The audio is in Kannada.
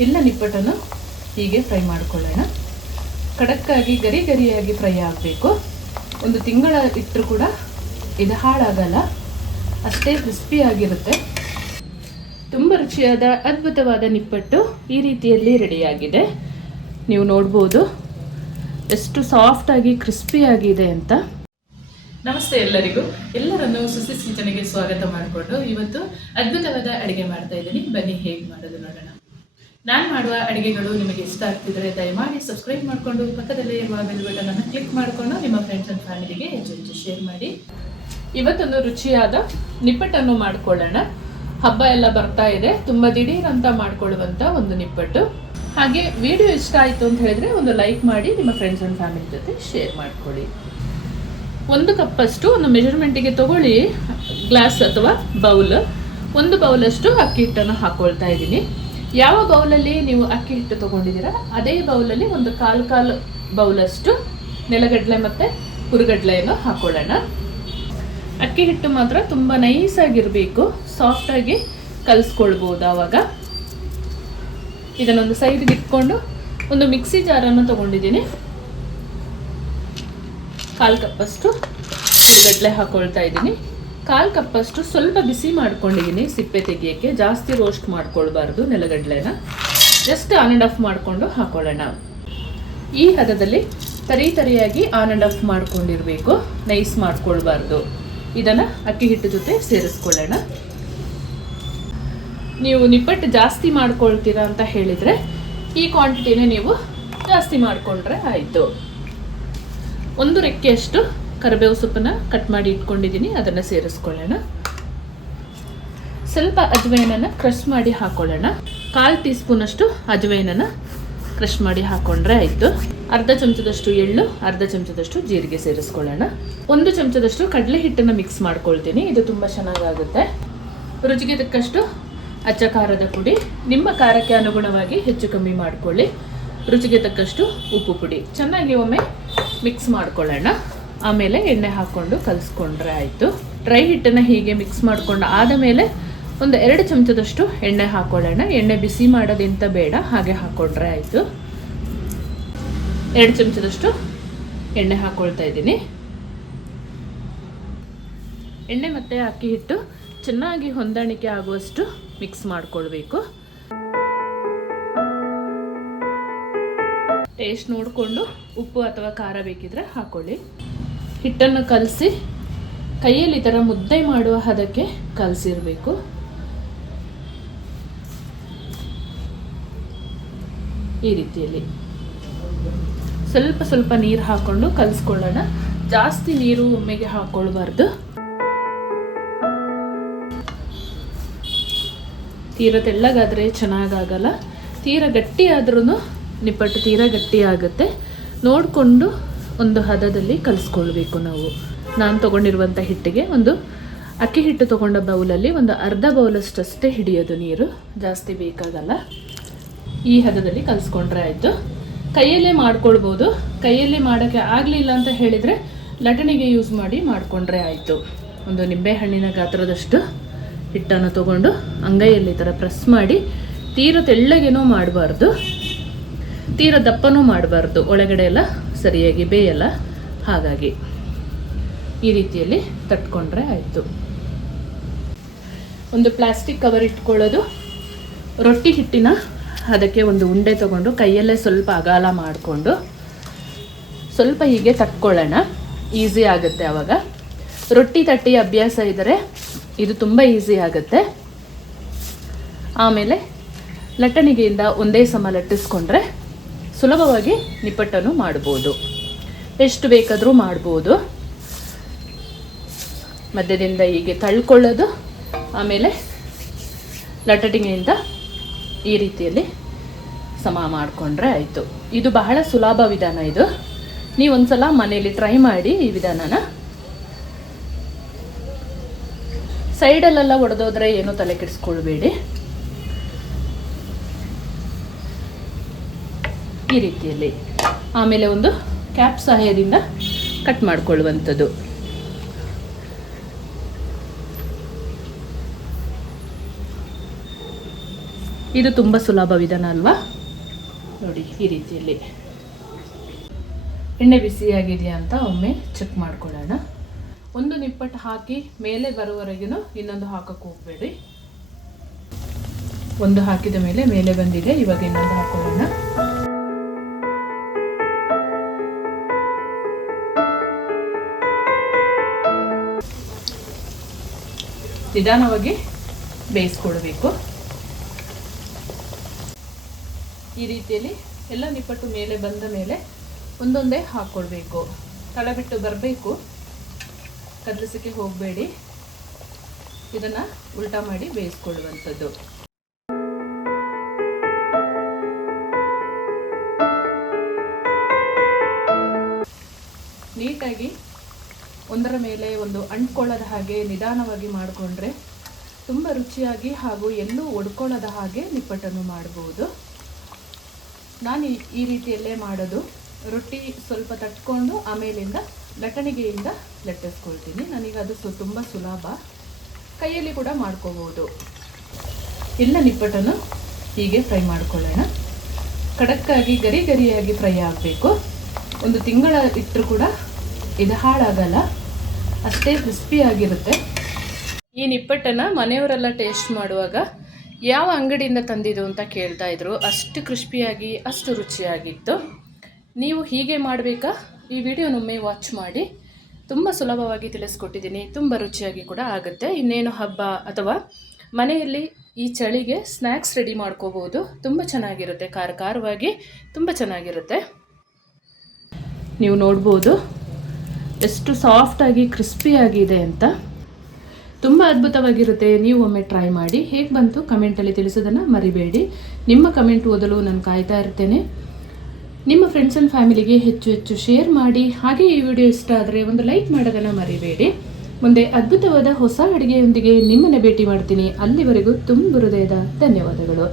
ಎಲ್ಲ ನಿಪ್ಪಟ್ಟನ್ನು ಹೀಗೆ ಫ್ರೈ ಮಾಡ್ಕೊಳ್ಳೋಣ. ಖಡಕ್ಕಾಗಿ ಗರಿ ಗರಿಯಾಗಿ ಫ್ರೈ ಆಗಬೇಕು. ಒಂದು ತಿಂಗಳ ಇಟ್ಟರು ಕೂಡ ಇದು ಹಾಳಾಗಲ್ಲ. ಅಷ್ಟೇ ಕ್ರಿಸ್ಪಿ ಆಗಿರುತ್ತೆ. ತುಂಬ ರುಚಿಯಾದ, ಅದ್ಭುತವಾದ ನಿಪ್ಪಟ್ಟು ಈ ರೀತಿಯಲ್ಲಿ ರೆಡಿಯಾಗಿದೆ. ನೀವು ನೋಡ್ಬೋದು ಎಷ್ಟು ಸಾಫ್ಟಾಗಿ ಕ್ರಿಸ್ಪಿಯಾಗಿದೆ ಅಂತ. ನಮಸ್ತೆ ಎಲ್ಲರಿಗೂ. ಎಲ್ಲರನ್ನು ಸುಸಿ ಸ್ವಾಗತ ಮಾಡಿಕೊಂಡು ಇವತ್ತು ಅದ್ಭುತವಾದ ಅಡುಗೆ ಮಾಡ್ತಾ ಇದ್ದೀನಿ. ಬನ್ನಿ, ಹೇಗೆ ಮಾಡೋದು ನೋಡೋಣ. ನಾನು ಮಾಡುವ ಅಡುಗೆಗಳು ನಿಮಗೆ ಇಷ್ಟ ಆಗ್ತಿದ್ರೆ ದಯಮಾಡಿ ಸಬ್ಸ್ಕ್ರೈಬ್ ಮಾಡಿಕೊಂಡು ಪಕ್ಕದಲ್ಲೇ ಇರುವ ಬೆಲ್ ಅನ್ನು ಕ್ಲಿಕ್ ಮಾಡಿಕೊಂಡು ನಿಮ್ಮ ಫ್ರೆಂಡ್ಸ್ ಅಂಡ್ ಫ್ಯಾಮಿಲಿಗೆ ಹೆಚ್ಚು ಹೆಚ್ಚು ಶೇರ್ ಮಾಡಿ. ಇವತ್ತೊಂದು ರುಚಿಯಾದ ನಿಪ್ಪಟ್ಟನ್ನು ಮಾಡ್ಕೊಳ್ಳೋಣ. ಹಬ್ಬ ಎಲ್ಲ ಬರ್ತಾ ಇದೆ. ತುಂಬ ದಿಢೀರಂತ ಮಾಡಿಕೊಳ್ಳುವಂಥ ಒಂದು ನಿಪ್ಪಟ್ಟು. ಹಾಗೆ ವಿಡಿಯೋ ಇಷ್ಟ ಆಯಿತು ಅಂತ ಹೇಳಿದ್ರೆ ಒಂದು ಲೈಕ್ ಮಾಡಿ ನಿಮ್ಮ ಫ್ರೆಂಡ್ಸ್ ಅಂಡ್ ಫ್ಯಾಮಿಲಿ ಜೊತೆ ಶೇರ್ ಮಾಡ್ಕೊಳ್ಳಿ. ಒಂದು ಕಪ್ಪಷ್ಟು ಒಂದು ಮೆಜರ್ಮೆಂಟಿಗೆ ತಗೊಳ್ಳಿ. ಗ್ಲಾಸ್ ಅಥವಾ ಬೌಲ್. ಒಂದು ಬೌಲಷ್ಟು ಅಕ್ಕಿ ಹಿಟ್ಟನ್ನು ಹಾಕ್ಕೊಳ್ತಾ ಇದ್ದೀನಿ. ಯಾವ ಬೌಲಲ್ಲಿ ನೀವು ಅಕ್ಕಿ ಹಿಟ್ಟು ತಗೊಂಡಿದ್ದೀರಾ, ಅದೇ ಬೌಲಲ್ಲಿ ಒಂದು ಕಾಲು ಕಾಲು ಬೌಲಷ್ಟು ನೆಲಗಡಲೆ ಮತ್ತು ಹುರುಗಡ್ಲೆಯನ್ನು ಹಾಕ್ಕೊಳ್ಳೋಣ ಅಕ್ಕಿ ಹಿಟ್ಟು ಮಾತ್ರ ತುಂಬ ನೈಸಾಗಿರಬೇಕು ಸಾಫ್ಟಾಗಿ ಕಲಿಸ್ಕೊಳ್ಬೋದು ಆವಾಗ. ಇದನ್ನೊಂದು ಸೈಡ್ಗೆ ಇಟ್ಕೊಂಡು ಒಂದು ಮಿಕ್ಸಿ ಜಾರನ್ನು ತಗೊಂಡಿದ್ದೀನಿ. ಕಾಲು ಕಪ್ಪಷ್ಟು ಹುರಿಗಡ್ಲೆ ಹಾಕ್ಕೊಳ್ತಾ ಇದ್ದೀನಿ. ಕಾಲು ಕಪ್ಪಷ್ಟು ಸ್ವಲ್ಪ ಬಿಸಿ ಮಾಡ್ಕೊಂಡಿದ್ದೀನಿ, ಸಿಪ್ಪೆ ತೆಗಿಯೋಕ್ಕೆ. ಜಾಸ್ತಿ ರೋಸ್ಟ್ ಮಾಡ್ಕೊಳ್ಬಾರ್ದು ನೆಲಗಡಲೆನ. ಜಸ್ಟ್ ಆನ್ ಆ್ಯಂಡ್ ಆಫ್ ಮಾಡಿಕೊಂಡು ಹಾಕೊಳ್ಳೋಣ. ಈ ಹದದಲ್ಲಿ ತರಿ ತರಿಯಾಗಿ ಆನ್ ಆ್ಯಂಡ್ ಆಫ್ ಮಾಡ್ಕೊಂಡಿರಬೇಕು. ನೈಸ್ ಮಾಡ್ಕೊಳ್ಬಾರ್ದು. ಇದನ್ನು ಅಕ್ಕಿ ಹಿಟ್ಟು ಜೊತೆ ಸೇರಿಸ್ಕೊಳ್ಳೋಣ. ನೀವು ನಿಪ್ಪಟ್ಟು ಜಾಸ್ತಿ ಮಾಡ್ಕೊಳ್ತೀರಾ ಅಂತ ಹೇಳಿದರೆ, ಈ ಕ್ವಾಂಟಿಟಿನೇ ನೀವು ಜಾಸ್ತಿ ಮಾಡಿಕೊಂಡ್ರೆ ಆಯಿತು. ಒಂದು ರೆಕ್ಕೆಯಷ್ಟು ಕರಿಬೇವು ಸೊಪ್ಪನ್ನ ಕಟ್ ಮಾಡಿ ಇಟ್ಕೊಂಡಿದ್ದೀನಿ, ಅದನ್ನು ಸೇರಿಸ್ಕೊಳ್ಳೋಣ. ಸ್ವಲ್ಪ ಅಜ್ವೈನನ್ನು ಕ್ರಷ್ ಮಾಡಿ ಹಾಕೊಳ್ಳೋಣ. ಕಾಲು ಟೀ ಸ್ಪೂನಷ್ಟು ಅಜ್ವೈನನ್ನು ಕ್ರಷ್ ಮಾಡಿ ಹಾಕೊಂಡ್ರೆ ಆಯಿತು. ಅರ್ಧ ಚಮಚದಷ್ಟು ಎಳ್ಳು, ಅರ್ಧ ಚಮಚದಷ್ಟು ಜೀರಿಗೆ ಸೇರಿಸ್ಕೊಳ್ಳೋಣ. ಒಂದು ಚಮಚದಷ್ಟು ಕಡಲೆ ಹಿಟ್ಟನ್ನು ಮಿಕ್ಸ್ ಮಾಡ್ಕೊಳ್ತೀನಿ, ಇದು ತುಂಬ ಚೆನ್ನಾಗಾಗುತ್ತೆ. ರುಚಿಗೆ ತಕ್ಕಷ್ಟು ಅಚ್ಚ ಖಾರದ ಪುಡಿ, ನಿಮ್ಮ ಖಾರಕ್ಕೆ ಅನುಗುಣವಾಗಿ ಹೆಚ್ಚು ಕಮ್ಮಿ ಮಾಡಿಕೊಳ್ಳಿ. ರುಚಿಗೆ ತಕ್ಕಷ್ಟು ಉಪ್ಪು ಪುಡಿ. ಚೆನ್ನಾಗಿ ಒಮ್ಮೆ ಮಿಕ್ಸ್ ಮಾಡ್ಕೊಳ್ಳೋಣ. ಆಮೇಲೆ ಎಣ್ಣೆ ಹಾಕ್ಕೊಂಡು ಕಲಿಸ್ಕೊಂಡ್ರೆ ಆಯಿತು. ಡ್ರೈ ಹಿಟ್ಟನ್ನು ಹೀಗೆ ಮಿಕ್ಸ್ ಮಾಡ್ಕೊಂಡು ಆದ ಮೇಲೆ ಒಂದು ಎರಡು ಚಮಚದಷ್ಟು ಎಣ್ಣೆ ಹಾಕ್ಕೊಳ್ಳೋಣ ಎಣ್ಣೆ ಬಿಸಿ ಮಾಡೋದಿಂತ ಬೇಡ, ಹಾಗೆ ಹಾಕ್ಕೊಂಡ್ರೆ ಆಯಿತು. ಎರಡು ಚಮಚದಷ್ಟು ಎಣ್ಣೆ ಹಾಕ್ಕೊಳ್ತಾ ಇದ್ದೀನಿ. ಎಣ್ಣೆ ಮತ್ತು ಅಕ್ಕಿ ಹಿಟ್ಟು ಚೆನ್ನಾಗಿ ಹೊಂದಾಣಿಕೆ ಆಗುವಷ್ಟು ಮಿಕ್ಸ್ ಮಾಡ್ಕೊಳ್ಬೇಕು. ಟೇಸ್ಟ್ ನೋಡಿಕೊಂಡು ಉಪ್ಪು ಅಥವಾ ಖಾರ ಬೇಕಿದ್ರೆ ಹಾಕೊಳ್ಳಿ. ಹಿಟ್ಟನ್ನು ಕಲಸಿ, ಕೈಯಲ್ಲಿ ಈ ಥರ ಮುದ್ದೆ ಮಾಡುವ ಹದಕ್ಕೆ ಕಲಸಿರಬೇಕು. ಈ ರೀತಿಯಲ್ಲಿ. ಸ್ವಲ್ಪ ಸ್ವಲ್ಪ ನೀರು ಹಾಕ್ಕೊಂಡು ಕಲಿಸ್ಕೊಳ್ಳೋಣ. ಜಾಸ್ತಿ ನೀರು ಒಮ್ಮೆಗೆ ಹಾಕ್ಕೊಳ್ಬಾರ್ದು ತೀರ ತೆಳ್ಳಗಾದರೆ ಚೆನ್ನಾಗಾಗಲ್ಲ. ತೀರ ಗಟ್ಟಿ ಆದ್ರೂ ನಿಪ್ಪಟ್ಟು ತೀರ ಗಟ್ಟಿ ಆಗುತ್ತೆ ನೋಡಿಕೊಂಡು ಒಂದು ಹದದಲ್ಲಿ ಕಲಿಸ್ಕೊಳ್ಬೇಕು ನಾವು. ನಾನು ತೊಗೊಂಡಿರುವಂಥ ಹಿಟ್ಟಿಗೆ ಒಂದು ಅಕ್ಕಿ ಹಿಟ್ಟು ತೊಗೊಂಡ ಬೌಲಲ್ಲಿ ಒಂದು ಅರ್ಧ ಬೌಲಷ್ಟಷ್ಟೇ ಹಿಡಿಯೋದು ನೀರು. ಜಾಸ್ತಿ ಬೇಕಾಗಲ್ಲ. ಈ ಹದದಲ್ಲಿ ಕಲಿಸ್ಕೊಂಡ್ರೆ ಆಯಿತು. ಕೈಯಲ್ಲೇ ಮಾಡ್ಕೊಳ್ಬೋದು. ಕೈಯಲ್ಲೇ ಮಾಡೋಕ್ಕೆ ಆಗಲಿಲ್ಲ ಅಂತ ಹೇಳಿದರೆ ಲಟಣಿಗೆ ಯೂಸ್ ಮಾಡಿ ಮಾಡಿಕೊಂಡ್ರೆ ಆಯಿತು. ಒಂದು ನಿಂಬೆಹಣ್ಣಿನ ಗಾತ್ರದಷ್ಟು ಹಿಟ್ಟನ್ನು ತಗೊಂಡು ಅಂಗೈಯಲ್ಲಿ ಥರ ಪ್ರೆಸ್ ಮಾಡಿ ತೀರ ತೆಳ್ಳಗೇನೂ ಮಾಡಬಾರ್ದು. ತೀರ ದಪ್ಪನೂ ಮಾಡಬಾರ್ದು. ಒಳಗಡೆ ಎಲ್ಲ ಸರಿಯಾಗಿ ಬೇಯಲ್ಲ. ಹಾಗಾಗಿ ಈ ರೀತಿಯಲ್ಲಿ ತಟ್ಕೊಂಡ್ರೆ ಆಯಿತು. ಒಂದು ಪ್ಲಾಸ್ಟಿಕ್ ಕವರ್ ಇಟ್ಕೊಳ್ಳೋದು. ರೊಟ್ಟಿ ಹಿಟ್ಟಿನ ಅದಕ್ಕೆ ಒಂದು ಉಂಡೆ ತಗೊಂಡು ಕೈಯಲ್ಲೇ ಸ್ವಲ್ಪ ಅಗಾಲ ಮಾಡಿಕೊಂಡು ಸ್ವಲ್ಪ ಹೀಗೆ ತಟ್ಕೊಳ್ಳೋಣ. ಈಸಿ ಆಗುತ್ತೆ ಆವಾಗ ರೊಟ್ಟಿ ತಟ್ಟಿ ಅಭ್ಯಾಸ ಇದ್ದರೆ ಇದು ತುಂಬ ಈಸಿ ಆಗುತ್ತೆ. ಆಮೇಲೆ ಲಟ್ಟಣಿಗೆಯಿಂದ ಒಂದೇ ಸಮ ಲಟ್ಟಿಸ್ಕೊಂಡ್ರೆ ಸುಲಭವಾಗಿ ನಿಪ್ಪಟ್ಟನ್ನು ಮಾಡ್ಬೋದು. ಎಷ್ಟು ಬೇಕಾದರೂ ಮಾಡ್ಬೋದು. ಮಧ್ಯದಿಂದ ಹೀಗೆ ತಳ್ಕೊಳ್ಳೋದು, ಆಮೇಲೆ ಲಟಟಿಂಗಿನಿಂದ ಈ ರೀತಿಯಲ್ಲಿ ಸಮ ಮಾಡಿಕೊಂಡ್ರೆ ಆಯಿತು. ಇದು ಬಹಳ ಸುಲಭ ವಿಧಾನ ಇದು. ನೀವು ಒಂದ್ಸಲ ಮನೆಯಲ್ಲಿ ಟ್ರೈ ಮಾಡಿ ಈ ವಿಧಾನನ. ಸೈಡಲ್ಲೆಲ್ಲ ಒಡೆದೋದ್ರೆ ಏನೂ ತಲೆ ಕೆಡಿಸ್ಕೊಳ್ಬೇಡಿ. ಈ ರೀತಿಯಲ್ಲಿ. ಆಮೇಲೆ ಒಂದು ಕ್ಯಾಪ್ ಸಹಾಯದಿಂದ ಕಟ್ ಮಾಡಿಕೊಳ್ಳುವಂಥದ್ದು. ಇದು ತುಂಬ ಸುಲಭ ವಿಧಾನ ಅಲ್ವಾ? ನೋಡಿ, ಈ ರೀತಿಯಲ್ಲಿ. ಎಣ್ಣೆ ಬಿಸಿಯಾಗಿದೆಯಾ ಅಂತ ಒಮ್ಮೆ ಚೆಕ್ ಮಾಡ್ಕೊಳ್ಳೋಣ. ಒಂದು ನಿಪ್ಪಟ್ಟು ಹಾಕಿ ಮೇಲೆ ಬರುವವರೆಗೂ ಇನ್ನೊಂದು ಹಾಕಕ್ಕೆ ಹೋಗಬೇಡಿ. ಒಂದು ಹಾಕಿದ ಮೇಲೆ ಮೇಲೆ ಬಂದಿದೆ, ಇವಾಗ ಇನ್ನೊಂದು ಹಾಕೊಳ್ಳೋಣ. ನಿಧಾನವಾಗಿ ಬೇಯಿಸ್ಕೊಳ್ಬೇಕು ಈ ರೀತಿಯಲ್ಲಿ ಎಲ್ಲ ನಿಪ್ಪಟ್ಟು ಮೇಲೆ ಬಂದ ಮೇಲೆ ಒಂದೊಂದೇ ಹಾಕ್ಕೊಳ್ಬೇಕು ತಳ ಬಿಟ್ಟು ಬರಬೇಕು. ಕದಲಿಸಕ್ಕೆ ಹೋಗಬೇಡಿ. ಇದನ್ನು ಉಲ್ಟಾ ಮಾಡಿ ಬೇಯಿಸ್ಕೊಳ್ಳುವಂಥದ್ದು. ನೀಟಾಗಿ ಒಂದರ ಮೇಲೆ ಒಂದು ಅಂಟ್ಕೊಳ್ಳದ ಹಾಗೆ ನಿಧಾನವಾಗಿ ಮಾಡಿಕೊಂಡ್ರೆ ತುಂಬ ರುಚಿಯಾಗಿ ಹಾಗೂ ಎಲ್ಲೂ ಒಡ್ಕೊಳ್ಳದ ಹಾಗೆ ನಿಪ್ಪಟ್ಟನ್ನು ಮಾಡ್ಬೋದು. ನಾನು ಈ- ರೀತಿಯಲ್ಲೇ ಮಾಡೋದು. ರೊಟ್ಟಿ ಸ್ವಲ್ಪ ತಟ್ಕೊಂಡು ಆಮೇಲಿಂದ ಲಟ್ಟಣಿಗೆಯಿಂದ ಲಟ್ಟಿಸ್ಕೊಳ್ತೀನಿ. ನನಗೆ ಅದು ಸು ತುಂಬ ಸುಲಭ. ಕೈಯಲ್ಲಿ ಕೂಡ ಮಾಡ್ಕೋಬೋದು. ಎಲ್ಲ ನಿಪ್ಪಟ್ಟನ್ನು ಹೀಗೆ ಫ್ರೈ ಮಾಡ್ಕೊಳ್ಳೋಣ. ಖಡಕ್ಕಾಗಿ, ಗರಿ ಗರಿಯಾಗಿ ಫ್ರೈ ಆಗಬೇಕು. ಒಂದು ತಿಂಗಳ ಇಟ್ಟರು ಕೂಡ ಇದು ಹಾಳಾಗಲ್ಲ. ಅಷ್ಟೇ ಕ್ರಿಸ್ಪಿಯಾಗಿರುತ್ತೆ ಈ ನಿಪ್ಪಟ್ಟನ ಮನೆಯವರೆಲ್ಲ ಟೇಸ್ಟ್ ಮಾಡುವಾಗ ಯಾವ ಅಂಗಡಿಯಿಂದ ತಂದಿದ್ದು ಅಂತ ಕೇಳ್ತಾ ಇದ್ರು. ಅಷ್ಟು ಕ್ರಿಸ್ಪಿಯಾಗಿ ಅಷ್ಟು ರುಚಿಯಾಗಿತ್ತು. ನೀವು ಹೀಗೆ ಮಾಡಬೇಕಾ? ಈ ವಿಡಿಯೋನೊಮ್ಮೆ ವಾಚ್ ಮಾಡಿ. ತುಂಬ ಸುಲಭವಾಗಿ ತಿಳಿಸ್ಕೊಟ್ಟಿದ್ದೀನಿ. ತುಂಬ ರುಚಿಯಾಗಿ ಕೂಡ ಆಗುತ್ತೆ. ಇನ್ನೇನು ಹಬ್ಬ ಅಥವಾ ಮನೆಯಲ್ಲಿ ಈ ಚಳಿಗೆ ಸ್ನ್ಯಾಕ್ಸ್ ರೆಡಿ ಮಾಡ್ಕೋಬೋದು ತುಂಬ ಚೆನ್ನಾಗಿರುತ್ತೆ. ಖಾರ ಖಾರವಾಗಿ ತುಂಬ ಚೆನ್ನಾಗಿರುತ್ತೆ. ನೀವು ನೋಡ್ಬೋದು. ಎಷ್ಟು ಸಾಫ್ಟಾಗಿ ಕ್ರಿಸ್ಪಿಯಾಗಿದೆ ಅಂತ ತುಂಬ ಅದ್ಭುತವಾಗಿರುತ್ತೆ. ನೀವು ಒಮ್ಮೆ ಟ್ರೈ ಮಾಡಿ. ಹೇಗೆ ಬಂತು? ಕಮೆಂಟಲ್ಲಿ ತಿಳಿಸೋದನ್ನು ಮರಿಬೇಡಿ. ನಿಮ್ಮ ಕಮೆಂಟ್ ಓದಲು ನಾನು ಕಾಯ್ತಾ ಇರ್ತೇನೆ. ನಿಮ್ಮ ಫ್ರೆಂಡ್ಸ್ ಆ್ಯಂಡ್ ಫ್ಯಾಮಿಲಿಗೆ ಹೆಚ್ಚು ಹೆಚ್ಚು ಶೇರ್ ಮಾಡಿ. ಹಾಗೆ ಈ ವಿಡಿಯೋ ಇಷ್ಟ ಆದರೆ ಒಂದು ಲೈಕ್ ಮಾಡೋದನ್ನು ಮರಿಬೇಡಿ. ಮುಂದೆ ಅದ್ಭುತವಾದ ಹೊಸ ಅಡುಗೆಯೊಂದಿಗೆ ನಿಮ್ಮನ್ನು ಭೇಟಿ ಮಾಡ್ತೀನಿ. ಅಲ್ಲಿವರೆಗೂ ತುಂಬ ಹೃದಯದ ಧನ್ಯವಾದಗಳು.